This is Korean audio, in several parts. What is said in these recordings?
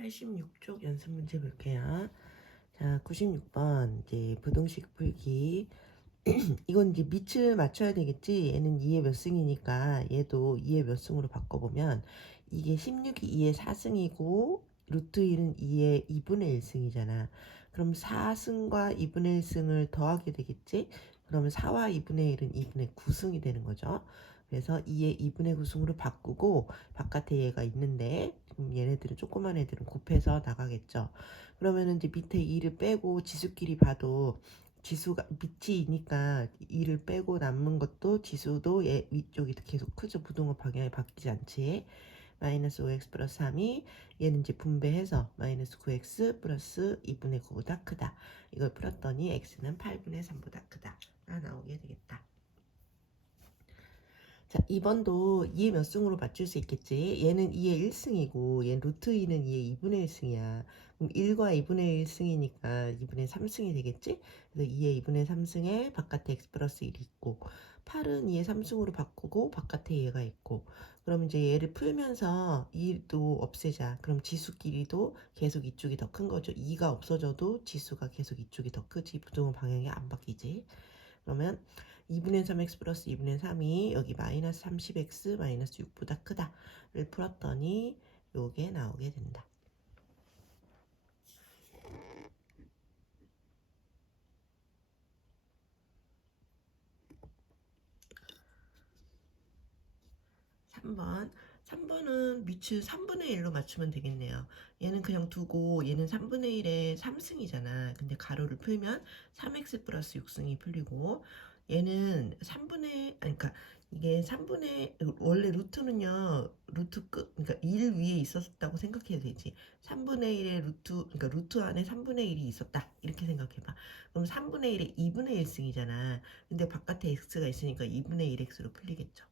86쪽 연습 문제 볼게요. 자, 96번 이제 부등식 풀기. 이건 이제 밑을 맞춰야 되겠지. 얘는 2의 몇 승이니까 얘도 2의 몇 승으로 바꿔보면 이게 16이 2의 4승이고 루트 1은 2의 2분의 1승이잖아. 그럼 4승과 2분의 1승을 더하게 되겠지. 그러면 4와 2분의 1은 2분의 9승이 되는 거죠. 그래서 2의 2분의 9승으로 바꾸고 바깥에 얘가 있는데 얘네들은 조그만 애들은 곱해서 나가겠죠. 그러면은 이제 밑에 2를 빼고 지수끼리 봐도 지수가 밑이 2니까 2를 빼고 남는 것도 지수도 얘 위쪽이 계속 크죠. 부등호 방향이 바뀌지 않지. 마이너스 5x 플러스 3이 얘는 이제 분배해서 마이너스 9x 플러스 2분의 9보다 크다. 이걸 풀었더니 x는 8분의 3보다 크다. 나오게 되겠다. 자, 2번도 2의 몇 승으로 맞출 수 있겠지. 얘는 2의 1승이고 얘는 루트 2는 2의 2분의 1승이야. 그럼 1과 2분의 1승이니까 2분의 3승이 되겠지. 그래서 2의 2분의 3승에 바깥에 x 플러스 1이 있고 8은 2의 3승으로 바꾸고 바깥에 얘가 있고 그럼 이제 얘를 풀면서 2도 없애자. 그럼 지수끼리도 계속 이쪽이 더 큰 거죠. 2가 없어져도 지수가 계속 이쪽이 더 크지. 부등호 방향이 안 바뀌지. 그러면 2분의 3x 플러스 2분의 3이 여기 마이너스 30x 마이너스 6보다 크다를 풀었더니 요게 나오게 된다. 삼번은 밑을 3분의 1로 맞추면 되겠네요. 얘는 그냥 두고 얘는 3분의 1의 3승이잖아. 근데 가로를 풀면 3x 플러스 6승이 풀리고 얘는 3분의 아니 그러니까 이게 3분의 원래 루트는요. 루트 끝 그러니까 1 위에 있었다고 생각해야 되지. 3분의 1의 루트 그러니까 루트 안에 3분의 1이 있었다. 이렇게 생각해 봐. 그럼 3분의 1의 2분의 1승이잖아. 근데 바깥에 x가 있으니까 2분의 1x로 풀리겠죠.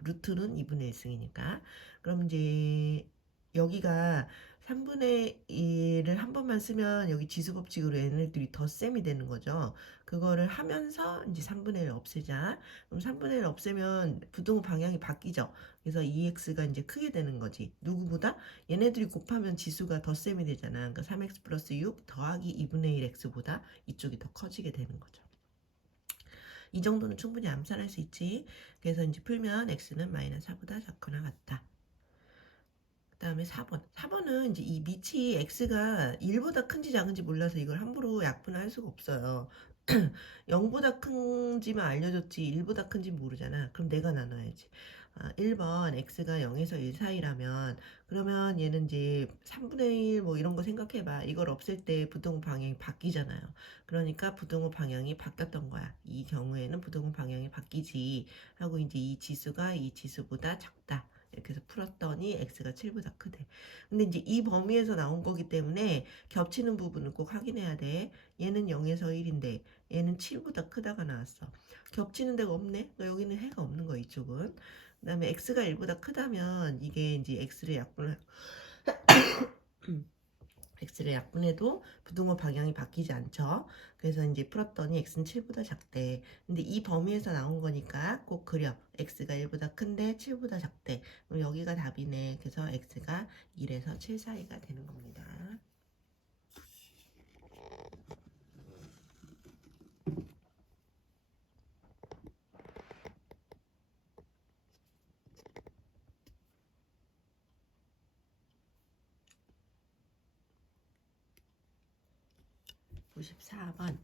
루트는 2분의 1승이니까. 그럼 이제 여기가 3분의 1을 한 번만 쓰면 여기 지수법칙으로 얘네들이 덧셈이 되는 거죠. 그거를 하면서 이제 3분의 1 없애자. 그럼 3분의 1 없애면 부등호 방향이 바뀌죠. 그래서 2x가 이제 크게 되는 거지. 누구보다? 얘네들이 곱하면 지수가 덧셈이 되잖아. 그러니까 3x 플러스 6 더하기 2분의 1x보다 이쪽이 더 커지게 되는 거죠. 이 정도는 충분히 암산할 수 있지. 그래서 이제 풀면 x는 마이너스 4보다 작거나 같다. 그 다음에 4번. 4번은 이제 이 밑이 x가 1보다 큰지 작은지 몰라서 이걸 함부로 약분할 수가 없어요. 0보다 큰지만 알려줬지 1보다 큰지 모르잖아. 그럼 내가 나눠야지. 1번 x가 0에서 1 사이라면 그러면 얘는 이제 3분의 1 뭐 이런 거 생각해봐. 이걸 없앨 때 부등호 방향이 바뀌잖아요. 그러니까 부등호 방향이 바뀌었던 거야. 이 경우에는 부등호 방향이 바뀌지 하고 이제 이 지수가 이 지수보다 작다. 이렇게 해서 풀었더니 x가 7보다 크대. 근데 이제 이 범위에서 나온 거기 때문에 겹치는 부분을 꼭 확인해야 돼. 얘는 0에서 1인데 얘는 7보다 크다가 나왔어. 겹치는 데가 없네. 그러니까 여기는 해가 없는 거야, 이쪽은. 그 다음에 x가 1보다 크다면 이게 이제 x를 약분해도 부등호 방향이 바뀌지 않죠. 그래서 이제 풀었더니 x는 7보다 작대. 근데 이 범위에서 나온 거니까 꼭 그려. x가 1보다 큰데 7보다 작대. 그럼 여기가 답이네. 그래서 x가 1에서 7 사이가 되는 겁니다. 94번.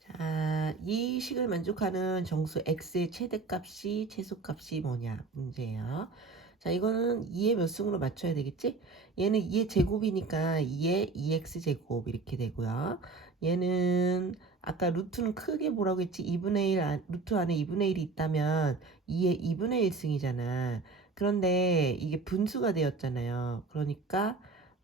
자, 이 식을 만족하는 정수 x의 최대값이 최소값이 뭐냐 문제예요. 자, 이거는 2의 몇 승으로 맞춰야 되겠지? 얘는 2의 제곱이니까 2의 2x 제곱 이렇게 되고요. 얘는 아까 루트는 크게 뭐라고 했지? 2분의 1 루트 안에 2분의 1이 있다면 2의 2분의 1승이잖아. 그런데 이게 분수가 되었잖아요. 그러니까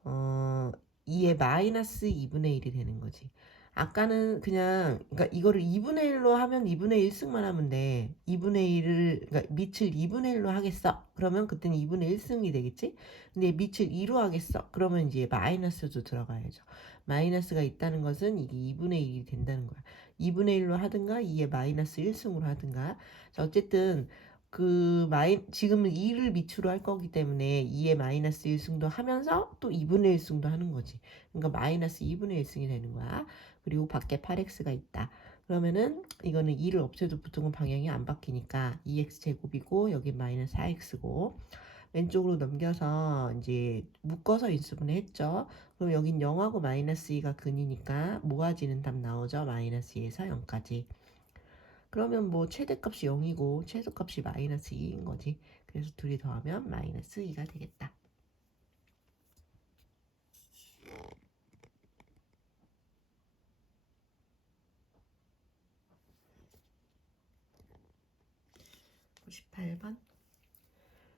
2의 마이너스 2분의 1이 되는 거지. 아까는 그냥 그러니까 이거를 2분의 1로 하면 2분의 1승만 하면 돼. 2분의 1을 그러니까 밑을 2분의 1로 하겠어. 그러면 그때는 2분의 1승이 되겠지? 근데 밑을 2로 하겠어. 그러면 이제 마이너스도 들어가야죠. 마이너스가 있다는 것은 이게 2분의 1이 된다는 거야. 2분의 1로 하든가 2의 마이너스 1승으로 하든가. 자, 어쨌든 지금은 2를 밑으로 할 거기 때문에 2의 마이너스 1승도 하면서 또 2분의 1승도 하는 거지. 그러니까 마이너스 2분의 1승이 되는 거야. 그리고 밖에 8x가 있다. 그러면은 이거는 2를 없애도 보통은 방향이 안 바뀌니까 2x 제곱이고 여기 마이너스 4x고 왼쪽으로 넘겨서 이제 묶어서 인수분해 했죠. 그럼 여긴 0하고 마이너스 2가 근이니까 모아지는 답 나오죠. 마이너스 2에서 0까지. 그러면 뭐 최대값이 0이고 최소값이 마이너스 2인 거지. 그래서 둘이 더하면 마이너스 2가 되겠다. (98번)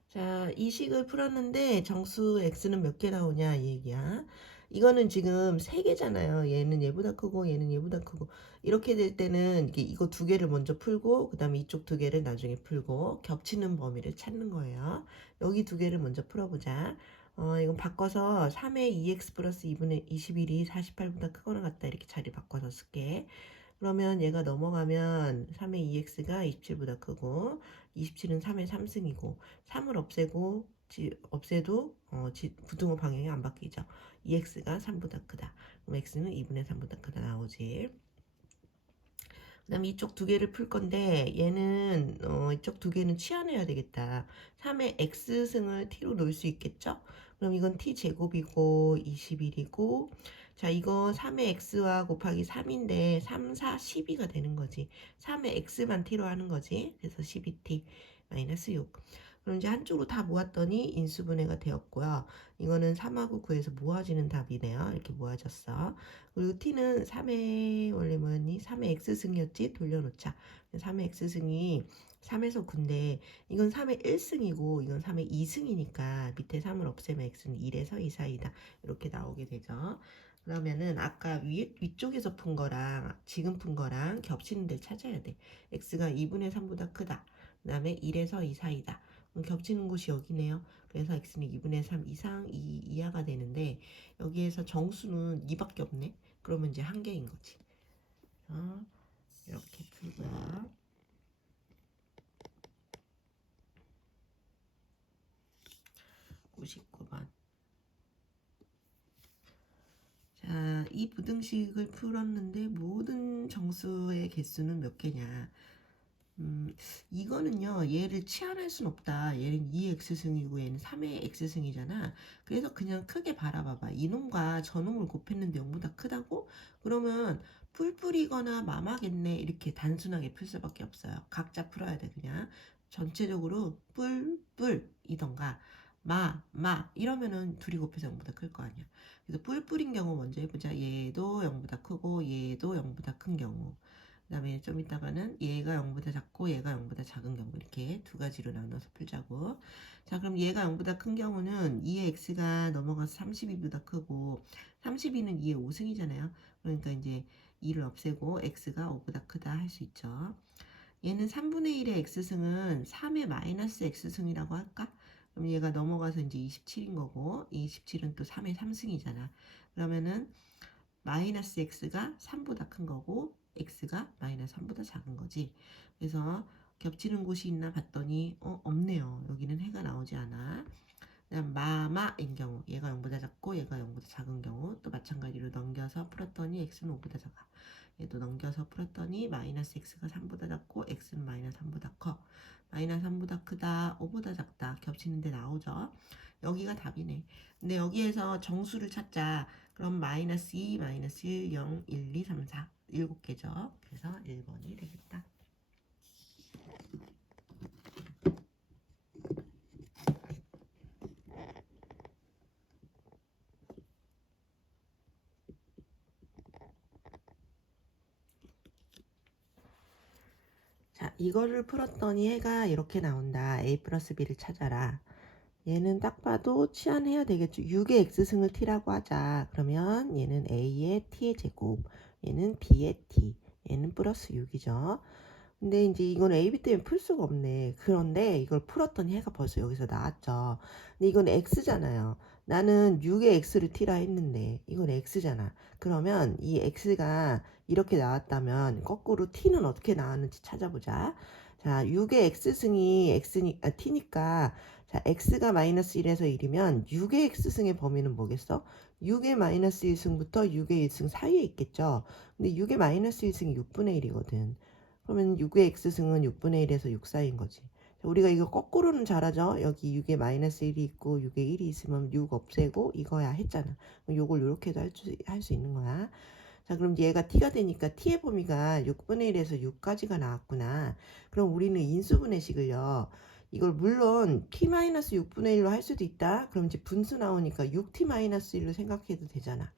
자, 이 식을 풀었는데 정수 x는 몇 개 나오냐 이 얘기야. 이거는 지금 3개잖아요. 얘는 얘보다 크고 얘는 얘보다 크고 이렇게 될 때는 이거 2개를 먼저 풀고 그 다음에 이쪽 2개를 나중에 풀고 겹치는 범위를 찾는 거예요. 여기 2개를 먼저 풀어보자. 이건 바꿔서 3의 2x 플러스 2분의 21이 48보다 크거나 같다 이렇게 자리 바꿔서 쓸게. 그러면 얘가 넘어가면 3의 2x가 27보다 크고 27은 3의 3승이고 3을 없애도 부등호 방향이 안 바뀌죠. 2x가 3보다 크다. 그럼 x는 2분의 3보다 크다 나오지. 그 다음에 이쪽 2개를 풀 건데 얘는 이쪽 2개는 치환해야 되겠다. 3의 x승을 t로 놓을 수 있겠죠? 그럼 이건 t 제곱이고 21이고 자 이거 3의 x와 곱하기 3인데 3, 4, 12가 되는 거지. 3의 x만 t로 하는 거지. 그래서 12t 마이너스 6. 그럼 이제 한쪽으로 다 모았더니 인수분해가 되었고요. 이거는 3하고 9에서 모아지는 답이네요. 이렇게 모아졌어. 그리고 t는 3의 원래 뭐였니? 3의 x승이었지? 돌려놓자. 3의 x승이 3에서 9인데 이건 3의 1승이고 이건 3의 2승이니까 밑에 3을 없애면 x는 1에서 2 사이다. 이렇게 나오게 되죠. 그러면은 아까 위쪽에서 푼 거랑 지금 푼 거랑 겹치는 데를 찾아야 돼. x가 2분의 3보다 크다. 그 다음에 1에서 2 사이다. 겹치는 곳이 여기네요. 그래서 x는 2분의 3 이상 2 이하가 되는데 여기에서 정수는 2밖에 없네. 그러면 이제 한 개인 거지. 이렇게 풀고요. 99번. 자, 이 부등식을 풀었는데 모든 정수의 개수는 몇 개냐? 이거는요, 얘를 치환할 순 없다. 얘는 2x승이고 얘는 3의 x승이잖아. 그래서 그냥 크게 바라봐봐. 이놈과 저놈을 곱했는데 0보다 크다고? 그러면 뿔뿔이거나 마마겠네. 이렇게 단순하게 풀 수밖에 없어요. 각자 풀어야 돼, 그냥. 전체적으로 뿔뿔이던가 마 이러면은 둘이 곱해서 0보다 클 거 아니야. 그래서 뿔뿔인 경우 먼저 해보자. 얘도 0보다 크고 얘도 0보다 큰 경우. 그 다음에 좀 이따가는 얘가 0보다 작고 얘가 0보다 작은 경우 이렇게 두 가지로 나눠서 풀자고. 자, 그럼 얘가 0보다 큰 경우는 2의 x가 넘어가서 32보다 크고 32는 2의 5승이잖아요. 그러니까 이제 2를 없애고 x가 5보다 크다 할 수 있죠. 얘는 3분의 1의 x승은 3의 마이너스 x승이라고 할까? 그럼 얘가 넘어가서 이제 27인 거고 27은 또 3의 3승이잖아. 그러면은 마이너스 x가 3보다 큰 거고 x가 마이너스 3보다 작은 거지. 그래서 겹치는 곳이 있나 봤더니 없네요. 여기는 해가 나오지 않아. 그다음 마마인 경우 얘가 0보다 작고 얘가 0보다 작은 경우 또 마찬가지로 넘겨서 풀었더니 x는 5보다 작아. 얘도 넘겨서 풀었더니 마이너스 x가 3보다 작고 x는 마이너스 3보다 커. 마이너스 3보다 크다 5보다 작다 겹치는데 나오죠. 여기가 답이네. 근데 여기에서 정수를 찾자. 그럼 마이너스 2, 마이너스 1, 0, 1, 2, 3, 4 7개죠. 그래서 1번이 되겠다. 자, 이거를 풀었더니 해가 이렇게 나온다. a 플러스 b를 찾아라. 얘는 딱 봐도 치환해야 되겠죠. 6의 x승을 t라고 하자. 그러면 얘는 a의 t의 제곱, 얘는 b의 t, 얘는 플러스 6이죠. 근데 이제 이건 a, b 때문에 풀 수가 없네. 그런데 이걸 풀었더니 해가 벌써 여기서 나왔죠. 근데 이건 x잖아요. 나는 6의 x를 t라 했는데 이건 x잖아. 그러면 이 x가 이렇게 나왔다면 거꾸로 t는 어떻게 나왔는지 찾아보자. 자, 6의 x승이 t니까 자, x가 마이너스 1에서 1이면 6의 x승의 범위는 뭐겠어? 6의 마이너스 1승부터 6의 1승 사이에 있겠죠. 근데 6의 마이너스 1승이 6분의 1이거든. 그러면 6의 x승은 6분의 1에서 6 사이인 거지. 자, 우리가 이거 거꾸로는 잘하죠. 여기 6의 마이너스 1이 있고 6의 1이 있으면 6 없애고 이거야 했잖아. 그럼 요걸 이렇게도 할 수 있는 거야. 자, 그럼 얘가 t가 되니까 t의 범위가 6분의 1에서 6까지가 나왔구나. 그럼 우리는 인수분해식을요. 이걸 물론 t-6분의 1로 할 수도 있다. 그럼 이제 분수 나오니까 6t-1로 생각해도 되잖아.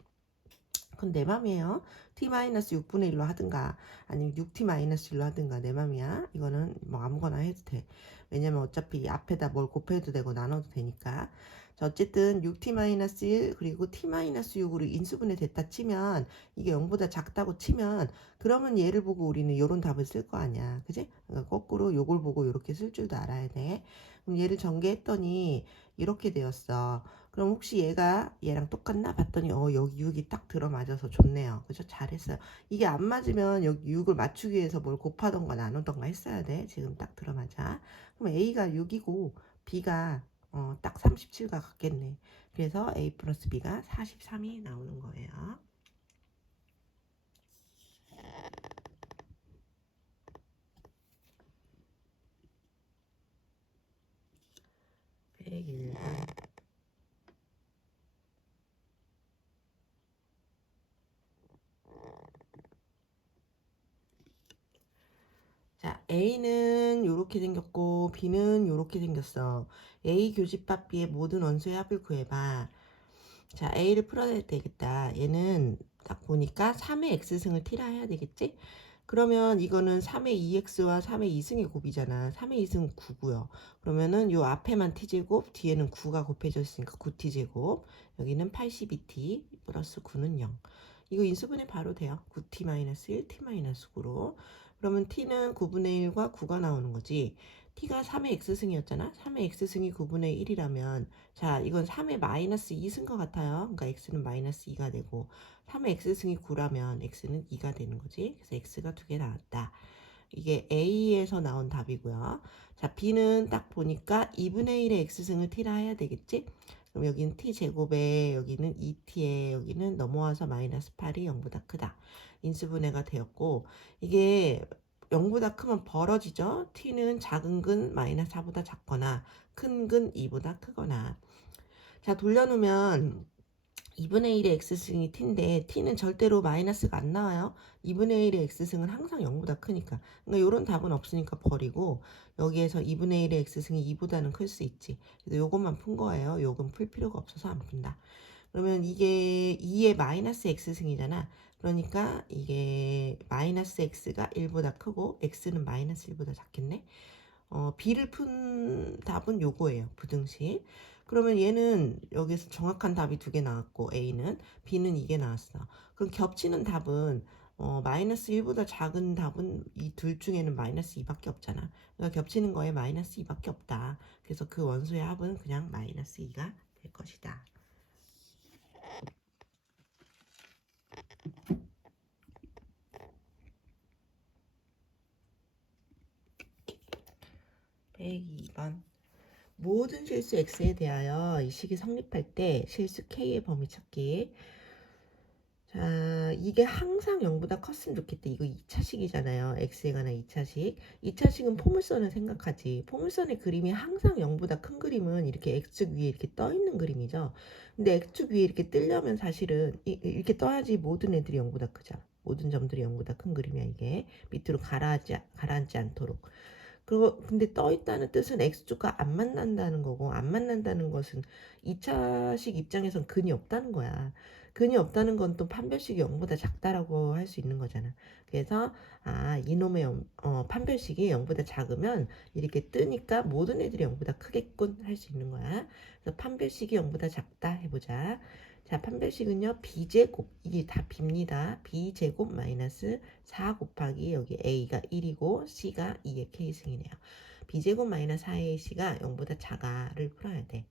그건 내 맘이에요. t-6분의 1로 하든가 아니면 6t-1로 하든가 내 맘이야. 이거는 뭐 아무거나 해도 돼. 왜냐면 어차피 앞에다 뭘 곱해도 되고 나눠도 되니까. 자, 어쨌든 6t-1 그리고 t-6으로 인수분해 됐다 치면 이게 0보다 작다고 치면 그러면 얘를 보고 우리는 요런 답을 쓸 거 아니야. 그지? 그러니까 거꾸로 요걸 보고 이렇게 쓸 줄도 알아야 돼. 그럼 얘를 전개했더니 이렇게 되었어. 그럼 혹시 얘가 얘랑 똑같나 봤더니 여기 6이 딱 들어맞아서 좋네요. 그죠? 잘했어요. 이게 안 맞으면 여기 6을 맞추기 위해서 뭘 곱하던가 나누던가 했어야 돼. 지금 딱 들어맞아. 그럼 A가 6이고 B가 딱 37가 같겠네. 그래서 A 플러스 B가 43이 나오는 거예요. 백일 자, A는 요렇게 생겼고 B는 요렇게 생겼어. A 교집합 B의 모든 원소의 합을 구해봐. 자, A를 풀어야 되겠다. 얘는 딱 보니까 3의 X승을 T라 해야 되겠지? 그러면 이거는 3의 2X와 3의 2승의 곱이잖아. 3의 2승은 9고요. 그러면은 요 앞에만 T제곱, 뒤에는 9가 곱해져 있으니까 9T제곱. 여기는 82T 플러스 9는 0. 이거 인수분해 바로 돼요. 9T-1, T-9로. 그러면 T는 9분의 1과 9가 나오는 거지. T가 3의 X승이었잖아. 3의 X승이 9분의 1이라면 자, 이건 3의 마이너스 2승 것 같아요. 그러니까 X는 마이너스 2가 되고 3의 X승이 9라면 X는 2가 되는 거지. 그래서 X가 2개 나왔다. 이게 A에서 나온 답이고요. 자, B는 딱 보니까 2분의 1의 X승을 T라 해야 되겠지? 그럼 여기는 T제곱에 여기는 2T에 여기는 넘어와서 마이너스 8이 0보다 크다. 인수분해가 되었고 이게 0보다 크면 벌어지죠. T는 작은 근 마이너스 4보다 작거나 큰 근 2보다 크거나. 자, 돌려놓으면 2분의 1의 x승이 t인데 t는 절대로 마이너스가 안 나와요. 2분의 1의 x승은 항상 0보다 크니까. 그러니까 이런 답은 없으니까 버리고 여기에서 2분의 1의 x승이 2보다는 클 수 있지. 그래서 요것만 푼 거예요. 요건 풀 필요가 없어서 안 푼다. 그러면 이게 2의 마이너스 x승이잖아. 그러니까 이게 마이너스 x가 1보다 크고 x는 마이너스 1보다 작겠네. B를 푼 답은 요거예요. 부등식. 그러면 얘는 여기서 정확한 답이 2개 나왔고 A는 B는 이게 나왔어. 그럼 겹치는 답은 마이너스 1보다 작은 답은 이 둘 중에는 마이너스 2밖에 없잖아. 그러니까 겹치는 거에 마이너스 2밖에 없다. 그래서 그 원소의 합은 그냥 마이너스 2가 될 것이다. (102번) 모든 실수 x에 대하여 이 식이 성립할 때 실수 k의 범위 찾기. 자, 이게 항상 0보다 컸으면 좋겠다. 이거 2차식이잖아요. x에 관한 2차식. 2차식은 포물선을 생각하지. 포물선의 그림이 항상 0보다 큰 그림은 이렇게 x축 위에 이렇게 떠 있는 그림이죠. 근데 x축 위에 이렇게 뜨려면 사실은 이렇게 떠야지 모든 애들이 0보다 크잖아. 모든 점들이 0보다 큰 그림이야, 이게. 밑으로 가라앉지 않도록. 그리고 근데 떠 있다는 뜻은 x축과 안 만난다는 거고, 안 만난다는 것은 2차식 입장에선 근이 없다는 거야. 근이 없다는 건 또 판별식이 0보다 작다라고 할 수 있는 거잖아. 그래서 이놈의 판별식이 0보다 작으면 이렇게 뜨니까 모든 애들이 0보다 크겠군 할 수 있는 거야. 그래서 판별식이 0보다 작다 해보자. 자, 판별식은요, b제곱, 이게 다 b입니다. b제곱 마이너스 4 곱하기 여기 a가 1이고 c가 2의 k승이네요. b제곱 마이너스 4의 c가 0보다 작아를 풀어야 돼.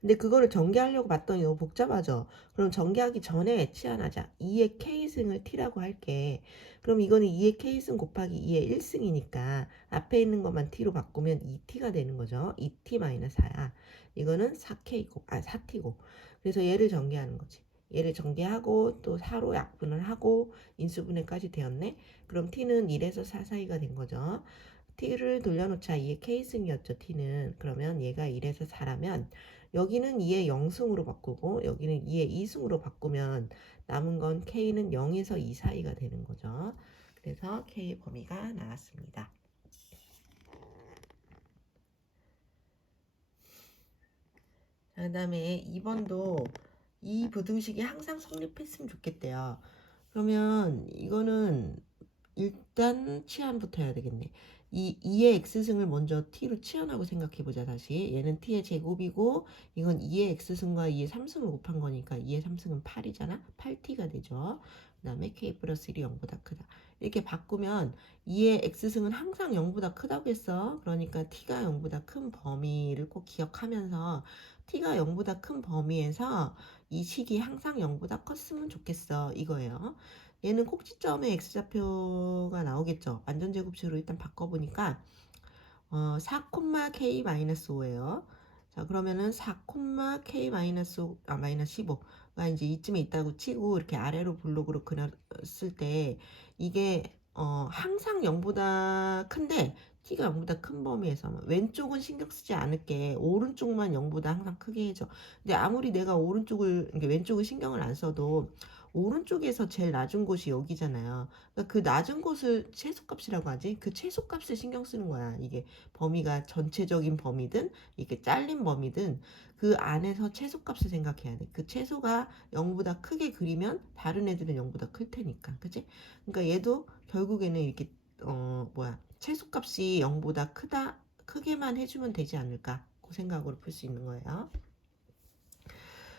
근데 그거를 전개하려고 봤더니 너무 복잡하죠. 그럼 전개하기 전에 치환하자. 2의 k승을 t라고 할게. 그럼 이거는 2의 k승 곱하기 2의 1승이니까 앞에 있는 것만 t로 바꾸면 2t가 되는 거죠. 2t-4야. 이거는 4k고, 4t고. 그래서 얘를 전개하는 거지. 얘를 전개하고 또 4로 약분을 하고 인수분해까지 되었네. 그럼 t는 1에서 4 사이가 된 거죠. t를 돌려놓자. 2의 k승이었죠. t는. 그러면 얘가 1에서 4라면 여기는 2의 0승으로 바꾸고 여기는 2의 2승으로 바꾸면 남은 건 k는 0에서 2 사이가 되는 거죠. 그래서 k의 범위가 나왔습니다. 그 다음에 2번도 이 부등식이 항상 성립했으면 좋겠대요. 그러면 이거는 일단 치환부터 해야 되겠네. 이 2의 x승을 먼저 t로 치환하고 생각해보자. 다시 얘는 t의 제곱이고 이건 2의 x승과 2의 3승을 곱한 거니까 2의 3승은 8이잖아. 8t가 되죠. 그 다음에 k 플러스 1이 0보다 크다. 이렇게 바꾸면 2의 x승은 항상 0보다 크다고 했어. 그러니까 t가 0보다 큰 범위를 꼭 기억하면서 t가 0보다 큰 범위에서 이 식이 항상 0보다 컸으면 좋겠어. 이거예요. 얘는 꼭지점에 x좌표가 나오겠죠. 완전제곱식으로 일단 바꿔보니까 4,k-5예요. 자, 그러면은 4,k-15가 이제 이쯤에 있다고 치고 이렇게 아래로 블록으로 그렸을 때 이게 항상 0보다 큰데 t가 0보다 큰 범위에서 왼쪽은 신경 쓰지 않을게. 오른쪽만 0보다 항상 크게 해줘. 근데 아무리 내가 왼쪽을 신경을 안 써도 오른쪽에서 제일 낮은 곳이 여기잖아요. 그러니까 그 낮은 곳을 최소값이라고 하지. 그 최소값을 신경 쓰는 거야. 이게 범위가 전체적인 범위든 이렇게 잘린 범위든 그 안에서 최소값을 생각해야 돼. 그 최소가 0보다 크게 그리면 다른 애들은 0보다 클 테니까. 그치? 그러니까 얘도 결국에는 이렇게 최소값이 0보다 크게만 해주면 되지 않을까? 그 생각으로 풀 수 있는 거예요.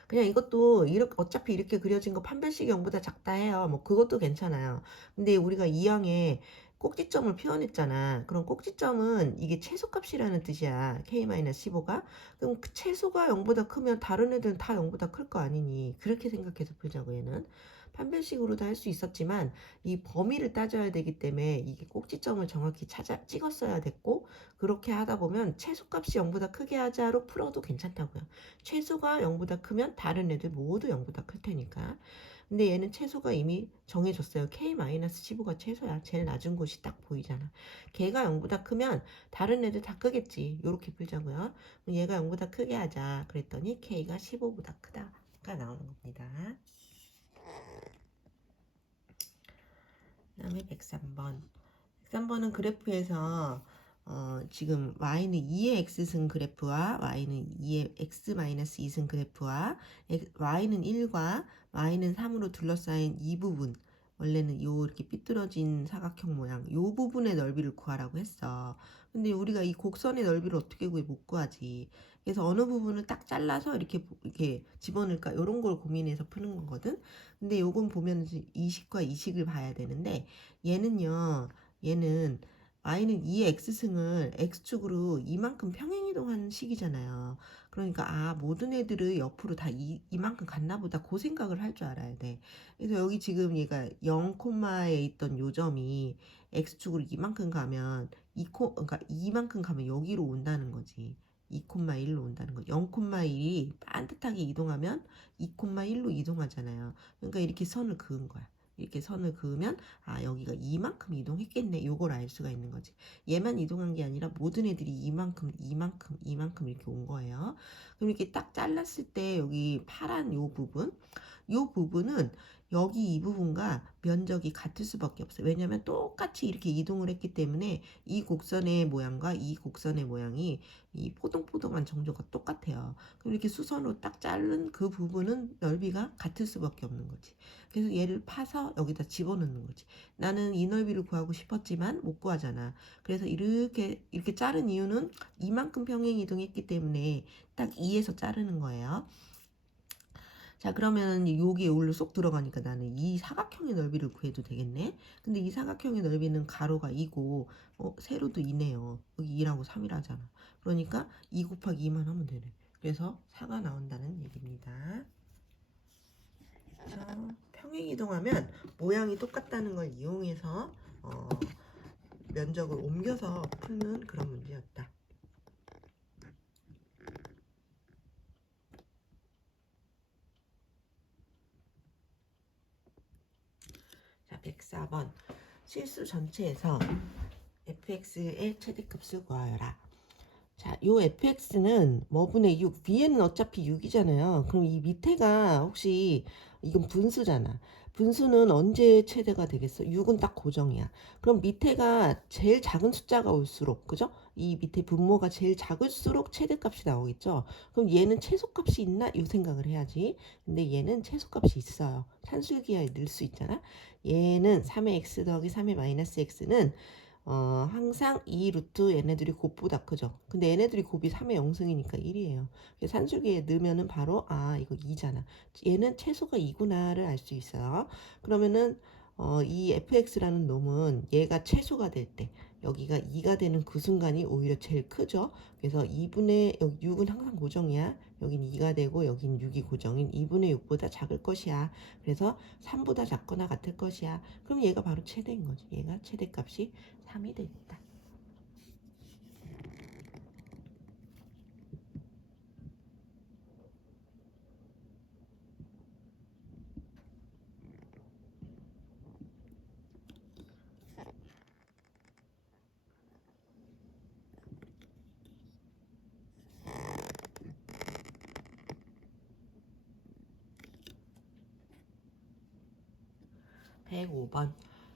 그냥 이것도 이렇게 어차피 이렇게 그려진 거 판별식이 0보다 작다 해요. 뭐 그것도 괜찮아요. 근데 우리가 이항에 꼭지점을 표현했잖아. 그럼 꼭지점은 이게 최소값이라는 뜻이야. k-15가. 그럼 그 최소가 0보다 크면 다른 애들은 다 0보다 클 거 아니니. 그렇게 생각해서 풀자고 얘는. 판별식으로도 할 수 있었지만 이 범위를 따져야 되기 때문에 이게 꼭지점을 정확히 찍었어야 됐고 그렇게 하다 보면 최소값이 0보다 크게 하자로 풀어도 괜찮다고요. 최소가 0보다 크면 다른 애들 모두 0보다 클 테니까. 근데 얘는 최소가 이미 정해졌어요. k-15가 최소야. 제일 낮은 곳이 딱 보이잖아. 걔가 0보다 크면 다른 애들 다 크겠지. 요렇게 풀자고요. 얘가 0보다 크게 하자. 그랬더니 k가 15보다 크다가 나오는 겁니다. 그 다음에 103번. 103번은 그래프에서 지금 y는 2의 x승 그래프와 y는 2의 x-2승 그래프와 y는 1과 y는 3으로 둘러싸인 이 부분 원래는 요 이렇게 삐뚤어진 사각형 모양 요 부분의 넓이를 구하라고 했어. 근데 우리가 이 곡선의 넓이를 어떻게 구해? 못 구하지. 그래서 어느 부분을 딱 잘라서 이렇게 집어넣을까 이런 걸 고민해서 푸는 거거든. 근데 요건 보면 이식과 이식을 봐야 되는데 얘는 y는 2의 x승을 x축으로 이만큼 평행이동한 식이잖아요. 그러니까 모든 애들을 옆으로 다 이만큼 갔나 보다 그 생각을 할 줄 알아야 돼. 그래서 여기 지금 얘가 0에 있던 요 점이 x축으로 이만큼 가면 그러니까 이만큼 가면 여기로 온다는 거지. 2,1로 온다는 거. 0,1이 반듯하게 이동하면 2,1로 이동하잖아요. 그러니까 이렇게 선을 그은 거야. 이렇게 선을 그으면 여기가 이만큼 이동했겠네. 요걸 알 수가 있는 거지. 얘만 이동한 게 아니라 모든 애들이 이만큼 이렇게 온 거예요. 그럼 이렇게 딱 잘랐을 때 여기 파란 요 부분은 여기 이 부분과 면적이 같을 수밖에 없어요. 왜냐하면 똑같이 이렇게 이동을 했기 때문에 이 곡선의 모양과 이 곡선의 모양이 이 포동포동한 정조가 똑같아요. 그럼 이렇게 수선으로 딱 자른 그 부분은 넓이가 같을 수밖에 없는 거지. 그래서 얘를 파서 여기다 집어넣는 거지. 나는 이 넓이를 구하고 싶었지만 못 구하잖아. 그래서 이렇게 자른 이유는 이만큼 평행 이동했기 때문에 딱 2에서 자르는 거예요. 자, 그러면 여기에 올로 쏙 들어가니까 나는 이 사각형의 넓이를 구해도 되겠네. 근데 이 사각형의 넓이는 가로가 2고 세로도 2네요. 여기 2라고 3이라 하잖아. 그러니까 2 곱하기 2만 하면 되네. 그래서 4가 나온다는 얘기입니다. 그래서 평행이동하면 모양이 똑같다는 걸 이용해서 면적을 옮겨서 푸는 그런 문제였다. 자, 104번. 실수 전체에서 fx의 최대값을 구하여라. 자, 요 fx는 뭐분의 6, 위에는 어차피 6이잖아요. 그럼 이 밑에가 혹시 이건 분수잖아. 분수는 언제 최대가 되겠어? 6은 딱 고정이야. 그럼 밑에가 제일 작은 숫자가 올수록, 그죠? 이 밑에 분모가 제일 작을수록 최대값이 나오겠죠? 그럼 얘는 최소값이 있나? 이 생각을 해야지. 근데 얘는 최소값이 있어요. 산술기하에 넣을 수 있잖아. 얘는 3의 x 더하기 3의 마이너스 x는 항상 이 루트 얘네들이 곱보다 크죠. 근데 얘네들이 곱이 3의 0승이니까 1이에요. 산술기에 넣으면은 바로 이거 2잖아. 얘는 최소가 2구나를 알 수 있어요. 그러면은 이 fx라는 놈은 얘가 최소가 될 때 여기가 2가 되는 그 순간이 오히려 제일 크죠. 그래서 2분의 여기 6은 항상 고정이야. 여긴 2가 되고 여긴 6이 고정인 2분의 6보다 작을 것이야. 그래서 3보다 작거나 같을 것이야. 그럼 얘가 바로 최대인 거지. 얘가 최대값이 3이 되겠다. (105번)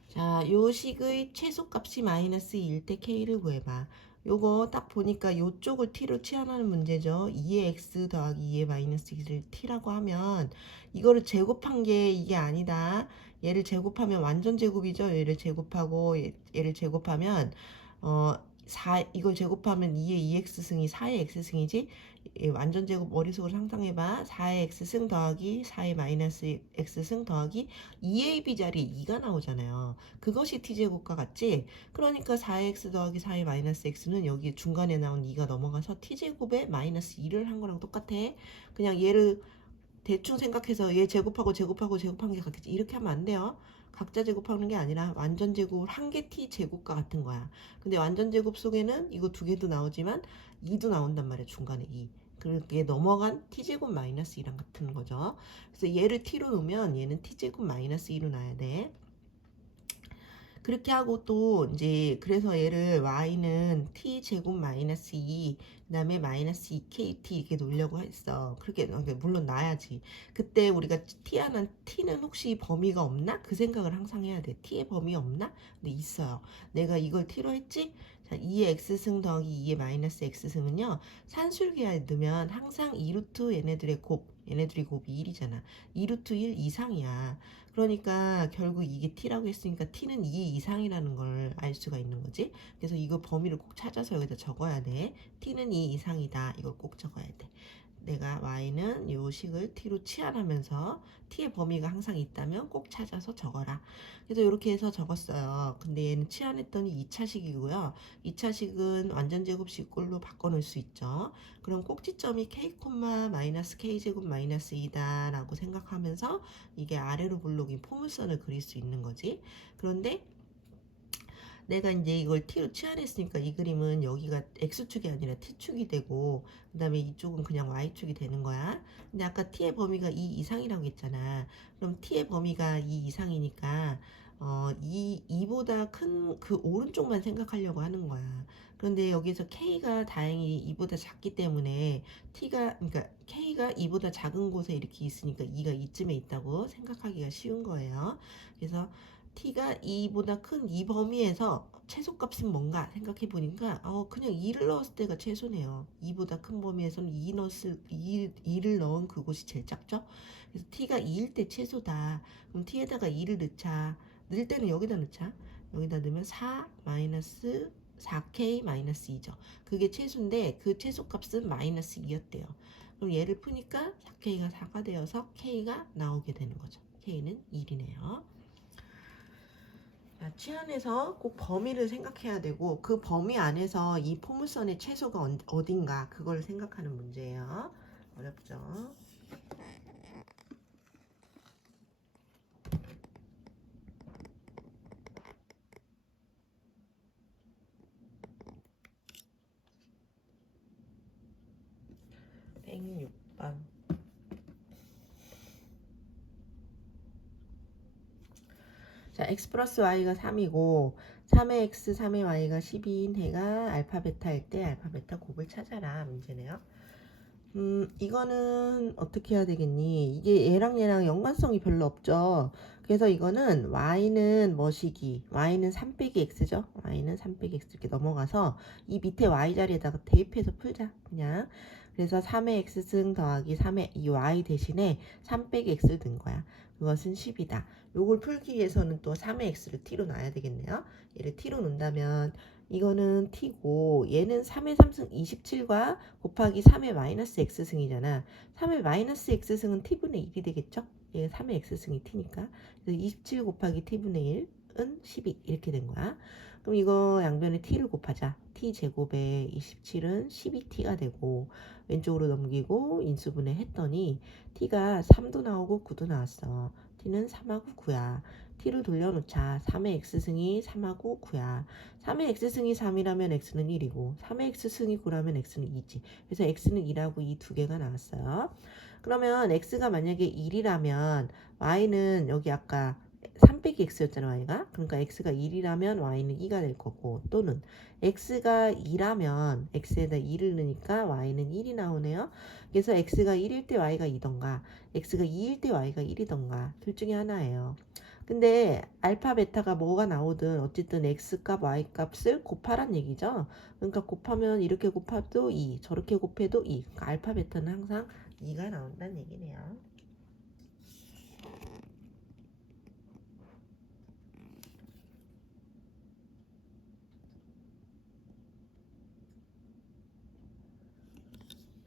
자, 요 식의 최소값이 마이너스 2일 때 k를 구해봐. 요거 딱 보니까 요쪽을 t로 치환하는 문제죠. 2의 x 더하기 2의 마이너스 1을 t라고 하면 이거를 제곱한 게 이게 아니다. 얘를 제곱하면 완전 제곱이죠. 얘를 제곱하고 얘를 제곱하면 4 이걸 제곱하면 2의 2x승이 4의 x승이지. 완전 제곱 머릿속으로 상상해봐. 4의 x승 더하기 4의 마이너스 x승 더하기 2ab 자리에 2가 나오잖아요. 그것이 t제곱과 같지? 그러니까 4x 더하기 4의 마이너스 x는 여기 중간에 나온 2가 넘어가서 t제곱에 마이너스 2를 한 거랑 똑같아. 그냥 얘를 대충 생각해서 얘 제곱하고 제곱하고 제곱한 게 같겠지. 이렇게 하면 안 돼요. 각자 제곱하는 게 아니라 완전 제곱을 한 개 t제곱과 같은 거야. 근데 완전 제곱 속에는 이거 두 개도 나오지만 2도 나온단 말이야. 중간에 2. 그게 넘어간 t제곱 마이너스 2랑 같은 거죠. 그래서 얘를 t로 놓으면 얘는 t제곱 마이너스 2로 놔야 돼. 그렇게 하고 또 이제 그래서 얘를 y는 t 제곱 마이너스 2 그다음에 마이너스 2kt 이렇게 놓으려고 했어. 그렇게 물론 놔야지. 그때 우리가 t는 혹시 범위가 없나? 그 생각을 항상 해야 돼. t의 범위 없나? 근데 있어요. 내가 이걸 t로 했지? 자, 2의 x승 더하기 2의 마이너스 x승은요. 산술기하에 넣으면 항상 2루트 얘네들이 곱이 1이잖아. 2루트 1 이상이야. 그러니까 결국 이게 t라고 했으니까 t는 2 이상이라는 걸 알 수가 있는 거지. 그래서 이거 범위를 꼭 찾아서 여기다 적어야 돼. t는 2 이상이다. 이걸 꼭 적어야 돼. 내가 y는 요 식을 t로 치환하면서 t의 범위가 항상 있다면 꼭 찾아서 적어라. 그래서 이렇게 해서 적었어요. 근데 얘는 치환했더니 2차식이고요. 2차식은 완전 제곱식꼴로 바꿔놓을 수 있죠. 그럼 꼭지점이 k, 마이너스 k제곱 마이너스 2다 라고 생각하면서 이게 아래로 블록인 포물선을 그릴 수 있는 거지. 그런데 내가 이제 이걸 t로 치환했으니까 이 그림은 여기가 x축이 아니라 t축이 되고 그 다음에 이쪽은 그냥 y축이 되는 거야. 근데 아까 t의 범위가 2 이상이라고 했잖아. 그럼 t의 범위가 2 이상이니까 2보다 큰 그 오른쪽만 생각하려고 하는 거야. 그런데 여기서 k가 다행히 2보다 작기 때문에 그러니까 k가 2보다 작은 곳에 이렇게 있으니까 2가 이쯤에 있다고 생각하기가 쉬운 거예요. 그래서 t가 2보다 큰 이 범위에서 최소값은 뭔가 생각해 보니까 그냥 2를 넣었을 때가 최소네요. 2보다 큰 범위에서는 2를 넣은 그곳이 제일 작죠. 그래서 t가 2일 때 최소다. 그럼 t에다가 2를 넣자. 넣을 때는 여기다 넣자. 여기다 넣으면 4 마이너스 4k 마이너스 2죠. 그게 최소인데 그 최소값은 마이너스 2였대요. 그럼 얘를 푸니까 4k가 4가 되어서 k가 나오게 되는 거죠. k는 1이네요. 자, 치안에서 꼭 범위를 생각해야 되고 그 범위 안에서 이 포물선의 최소가 어딘가 그걸 생각하는 문제예요. 어렵죠? 땡 6번. 자, x 플러스 y가 3이고 3의 x, 3의 y가 12인 해가 알파 베타일 때 알파 베타 곱을 찾아라 문제네요. 이거는 어떻게 해야 되겠니? 이게 얘랑 연관성이 별로 없죠. 그래서 이거는 y는 뭐시기? y는 3 빼기 x죠? y는 3 빼기 x 이렇게 넘어가서 이 밑에 y 자리에다가 대입해서 풀자. 그냥. 그래서 3의 x승 더하기 3의 이 y 대신에 3 빼기 x를 넣은 거야. 그것은 10이다. 요걸 풀기 위해서는 또 3의 x를 t로 놔야 되겠네요. 얘를 t로 놓는다면 이거는 t고 얘는 3의 3승 27과 곱하기 3의 마이너스 x승이잖아. 3의 마이너스 x승은 t분의 1이 되겠죠? 얘가 3의 x승이 t니까. 그래서 27 곱하기 t분의 1은 12 이렇게 된 거야. 그럼 이거 양변에 t를 곱하자. t제곱에 27은 12t가 되고 왼쪽으로 넘기고 인수분해 했더니 t가 3도 나오고 9도 나왔어. t는 3하고 9야. t를 돌려놓자. 3의 x승이 3하고 9야. 3의 x승이 3이라면 x는 1이고 3의 x승이 9라면 x는 2지. 그래서 x는 2라고 이 두 개가 나왔어요. 그러면 x가 만약에 1이라면 y는 여기 아까 3 빼기 x였잖아 y가. 그러니까 x가 1이라면 y는 2가 될 거고 또는 x가 2라면 x에다 2를 넣으니까 y는 1이 나오네요. 그래서 x가 1일 때 y가 2던가 x가 2일 때 y가 1이던가 둘 중에 하나예요. 근데 알파 베타가 뭐가 나오든 어쨌든 x값 y값을 곱하란 얘기죠. 그러니까 곱하면 이렇게 곱해도 2 저렇게 곱해도 2 그러니까 알파 베타는 항상 2가 나온다는 얘기네요.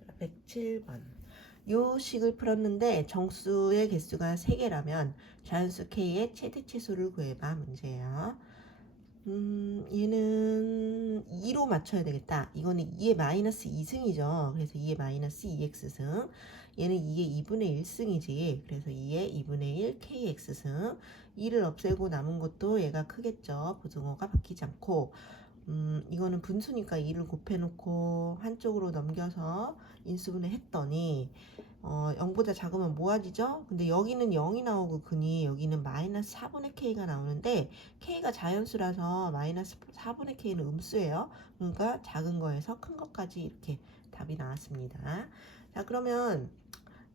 자, 107번. 요 식을 풀었는데 정수의 개수가 3개라면 자연수 k의 최대치수를 구해봐 문제예요. 얘는 2로 맞춰야 되겠다. 이거는 2의 마이너스 2승이죠. 그래서 2의 마이너스 2x승. 얘는 2의 2분의 1승이지. 그래서 2의 2분의 1 kx승. 2를 없애고 남은 것도 얘가 크겠죠. 부등호가 바뀌지 않고. 이거는 분수니까 2를 곱해놓고 한쪽으로 넘겨서 인수분해 했더니 0보다 작으면 모아지죠? 근데 여기는 0이 나오고 근이 여기는 마이너스 4분의 k가 나오는데 k가 자연수라서 마이너스 4분의 k는 음수예요. 그러니까 작은 거에서 큰 것까지 이렇게 답이 나왔습니다. 자, 그러면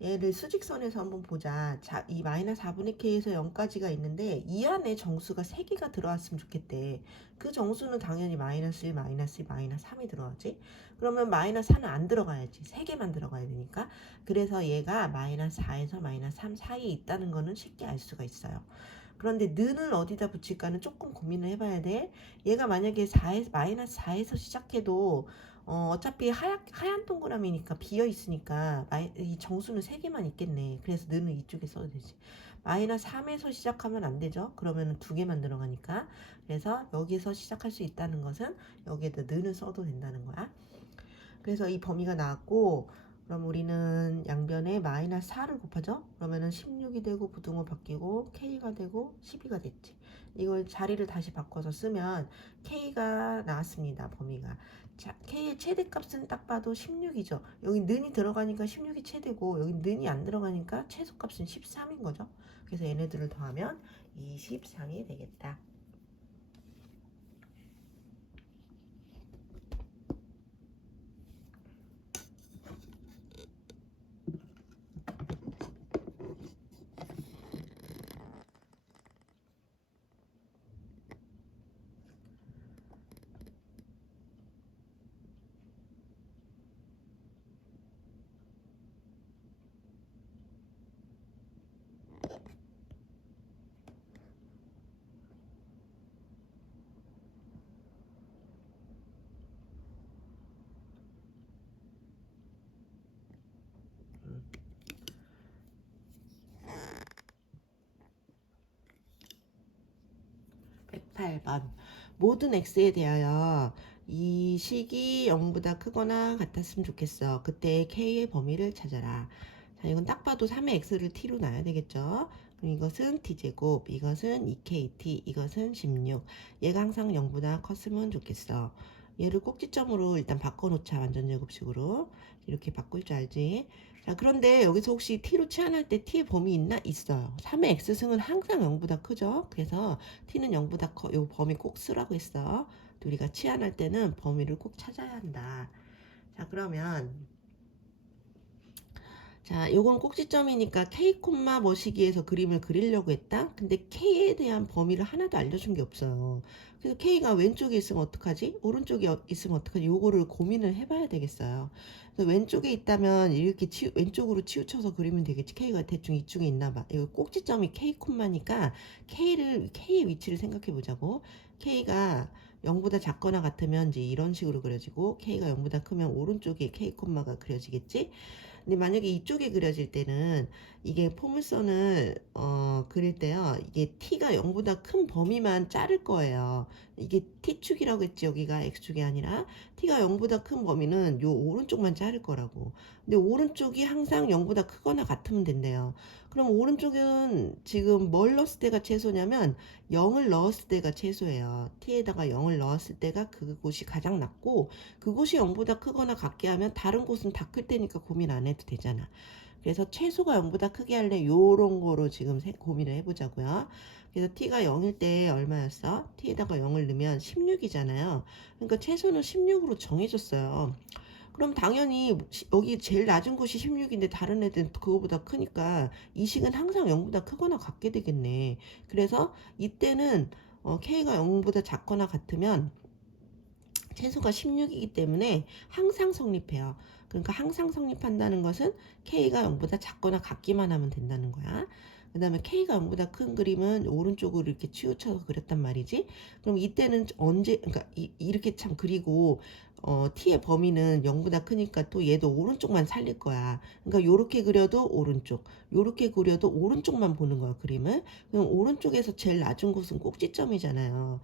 얘를 수직선에서 한번 보자. 자, 이 마이너스 4분의 k에서 0까지가 있는데 이 안에 정수가 3개가 들어왔으면 좋겠대. 그 정수는 당연히 마이너스 1, 마이너스 2, 마이너스 3이 들어가지. 그러면 마이너스 4는 안 들어가야지. 3개만 들어가야 되니까. 그래서 얘가 마이너스 4에서 마이너스 3 사이에 있다는 거는 쉽게 알 수가 있어요. 그런데 는을 어디다 붙일까는 조금 고민을 해봐야 돼. 얘가 만약에 4에서, 마이너스 4에서 시작해도 어차피 하얀 동그라미니까 비어 있으니까 이 정수는 3개만 있겠네. 그래서 는은 이쪽에 써도 되지. 마이너스 3에서 시작하면 안 되죠. 그러면 2개만 들어가니까. 그래서 여기서 시작할 수 있다는 것은 여기에다 는을 써도 된다는 거야. 그래서 이 범위가 나왔고 그럼 우리는 양변에 마이너스 4를 곱하죠. 그러면은 16이 되고 부등호 바뀌고 k가 되고 12가 됐지. 이걸 자리를 다시 바꿔서 쓰면 k가 나왔습니다. 범위가. 자, k의 최대값은 딱 봐도 16이죠. 여기 는이 들어가니까 16이 최대고 여기 는이 안 들어가니까 최소값은 13인 거죠. 그래서 얘네들을 더하면 23이 되겠다. 8번. 모든 x에 대하여 이 식이 0보다 크거나 같았으면 좋겠어. 그때 k의 범위를 찾아라. 자, 이건 딱 봐도 3의 x를 t로 놔야 되겠죠. 그럼 이것은 t제곱, 이것은 2kt, 이것은 16. 얘가 항상 0보다 컸으면 좋겠어. 얘를 꼭지점으로 일단 바꿔놓자. 완전제곱식으로. 이렇게 바꿀 줄 알지? 자, 그런데 여기서 혹시 t로 치환할 때 t의 범위 있나? 있어요. 3의 x승은 항상 0보다 크죠. 그래서 t는 0보다 커. 요 범위 꼭 쓰라고 했어. 우리가 치환할 때는 범위를 꼭 찾아야 한다. 자, 그러면 자, 요건 꼭지점이니까 K 콤마 뭐 시기에서 그림을 그리려고 했다. 근데 K에 대한 범위를 하나도 알려준 게 없어요. 그래서 K가 왼쪽에 있으면 어떡하지? 오른쪽에 있으면 어떡하지? 요거를 고민을 해봐야 되겠어요. 그래서 왼쪽에 있다면 이렇게 왼쪽으로 치우쳐서 그리면 되겠지. K가 대충 이쪽에 있나 봐. 이거 꼭지점이 K 콤마니까 K의 위치를 생각해 보자고. K가 0보다 작거나 같으면 이제 이런 식으로 그려지고 K가 0보다 크면 오른쪽에 K 콤마가 그려지겠지. 근데 만약에 이쪽에 그려질 때는 이게 포물선을 그릴 때요. 이게 t가 0보다 큰 범위만 자를 거예요. 이게 t축이라고 했지. 여기가 x축이 아니라 t가 0보다 큰 범위는 요 오른쪽만 자를 거라고. 근데 오른쪽이 항상 0보다 크거나 같으면 된대요. 그럼 오른쪽은 지금 뭘 넣었을 때가 최소냐면 0을 넣었을 때가 최소예요. t에다가 0을 넣었을 때가 그곳이 가장 낮고, 그곳이 0보다 크거나 같게 하면 다른 곳은 다 클 테니까 고민 안 해도 되잖아. 그래서 최소가 0보다 크게 할래 요런 거로 지금 고민을 해보자고요. 그래서 t가 0일 때 얼마였어? t에다가 0을 넣으면 16이잖아요. 그러니까 최소는 16으로 정해졌어요. 그럼 당연히 여기 제일 낮은 곳이 16인데 다른 애들은 그거보다 크니까 이 식은 항상 0보다 크거나 같게 되겠네. 그래서 이때는 k가 0보다 작거나 같으면 최소가 16이기 때문에 항상 성립해요. 그러니까 항상 성립한다는 것은 k가 0보다 작거나 같기만 하면 된다는 거야. 그 다음에 k가 0보다 큰 그림은 오른쪽으로 이렇게 치우쳐서 그렸단 말이지. 그럼 이때는 언제, 그러니까 이렇게 참 그리고 t의 범위는 0보다 크니까 또 얘도 오른쪽만 살릴 거야. 그러니까 요렇게 그려도 오른쪽, 요렇게 그려도 오른쪽만 보는 거야, 그림을. 그럼 오른쪽에서 제일 낮은 곳은 꼭지점이잖아요.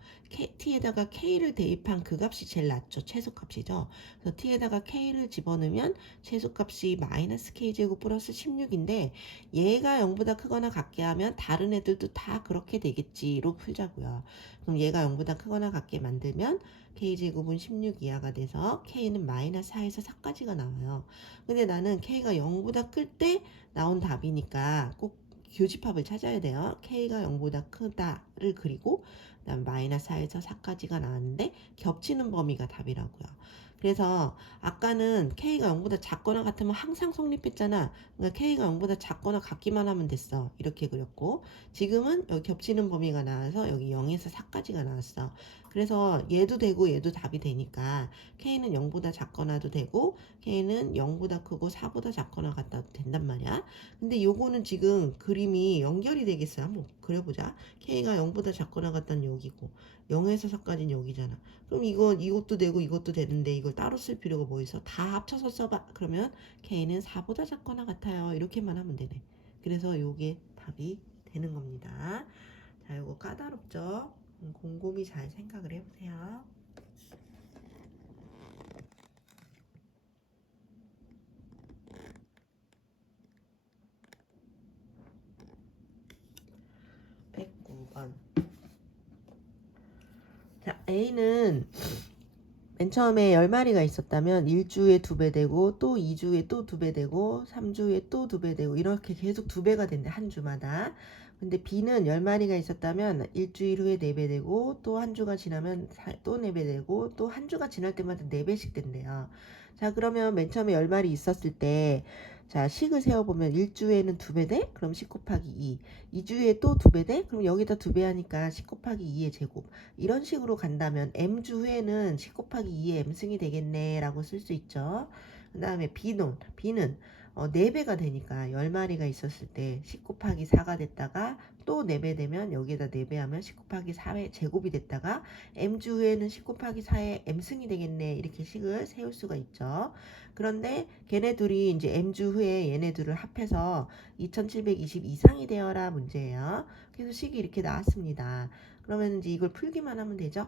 t에다가 k를 대입한 그 값이 제일 낮죠. 최소값이죠. 그래서 t에다가 k를 집어넣으면 최소값이 마이너스 k제곱 플러스 16인데 얘가 0보다 크거나 같게 하면 다른 애들도 다 그렇게 되겠지로 풀자고요. 그럼 얘가 0보다 크거나 같게 만들면 k제곱은 16 이하가 돼서 k는 마이너스 4에서 4까지가 나와요. 근데 나는 k가 0보다 클 때 나온 답이니까 꼭 교집합을 찾아야 돼요. k가 0보다 크다를 그리고 그다음 마이너스 4에서 4까지가 나왔는데 겹치는 범위가 답이라고요. 그래서 아까는 k가 0보다 작거나 같으면 항상 성립했잖아. 그러니까 k가 0보다 작거나 같기만 하면 됐어. 이렇게 그렸고, 지금은 여기 겹치는 범위가 나와서 여기 0에서 4까지가 나왔어. 그래서 얘도 되고 얘도 답이 되니까 k는 0보다 작거나도 되고 k는 0보다 크고 4보다 작거나 같아도 된단 말이야. 근데 요거는 지금 그림이 연결이 되겠어요. 한번 그려보자. k가 0보다 작거나 같다는 여기고 0에서 4까지는 여기잖아. 그럼 이것도 되고 이것도 되는데 이걸 따로 쓸 필요가 뭐 있어? 다 합쳐서 써봐. 그러면 k는 4보다 작거나 같아요. 이렇게만 하면 되네. 그래서 요게 답이 되는 겁니다. 자, 요거 까다롭죠? 곰곰이 잘 생각을 해보세요. (109번) 자, A는 맨 처음에 10마리가 있었다면 1주에 2배 되고 또 2주에 또 2배 되고 3주에 또 2배 되고 이렇게 계속 2배가 된대, 한 주마다. 근데 B는 10마리가 있었다면 일주일 후에 4배 되고 또 한 주가 지나면 또 4배 되고 또 한 주가 지날 때마다 4배씩 된대요. 자, 그러면 맨 처음에 10마리 있었을 때 자, 식을 세워보면 1주에는 2배 돼? 그럼 10 곱하기 2. 2주에 또 2배 돼? 그럼 여기다 2배 하니까 10 곱하기 2의 제곱. 이런 식으로 간다면 m주 후에는 10 곱하기 2의 m승이 되겠네 라고 쓸 수 있죠. 그 다음에 B는 4배가 되니까 10마리가 있었을 때 10 곱하기 4가 됐다가 또 4배 되면 여기에다 4배 하면 10 곱하기 4의 제곱이 됐다가 m주에는 10 곱하기 4의 m승이 되겠네. 이렇게 식을 세울 수가 있죠. 그런데 걔네 둘이 이제 m주 후에 얘네 둘을 합해서 2720 이상이 되어라 문제예요. 그래서 식이 이렇게 나왔습니다. 그러면 이제 이걸 풀기만 하면 되죠.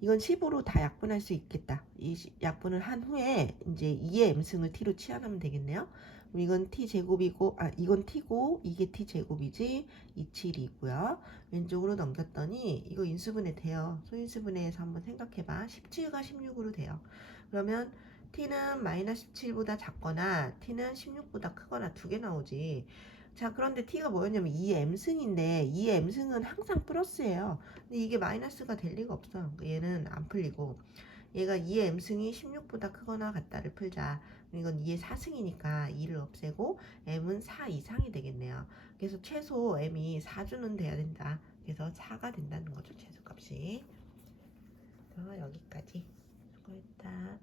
이건 10으로 다 약분할 수 있겠다. 이 약분을 한 후에 이제 2의 m승을 t로 치환하면 되겠네요. 그럼 이건 t 제곱이고, 이건 t고 이게 t 제곱이지. 27이고요. 왼쪽으로 넘겼더니 이거 인수분해 돼요. 소인수분해해서 한번 생각해봐. 17과 16으로 돼요. 그러면 t는 마이너스 17보다 작거나 t는 16보다 크거나 두 개 나오지. 자, 그런데 t가 뭐였냐면 2의 m승인데 2의 m승은 항상 플러스예요. 근데 이게 마이너스가 될 리가 없어. 얘는 안 풀리고 얘가 2의 m승이 16보다 크거나 같다를 풀자. 이건 2의 4승이니까 2를 없애고 m은 4 이상이 되겠네요. 그래서 최소 m이 4주는 돼야 된다. 그래서 4가 된다는 거죠. 최소값이. 여기까지. 수고했다.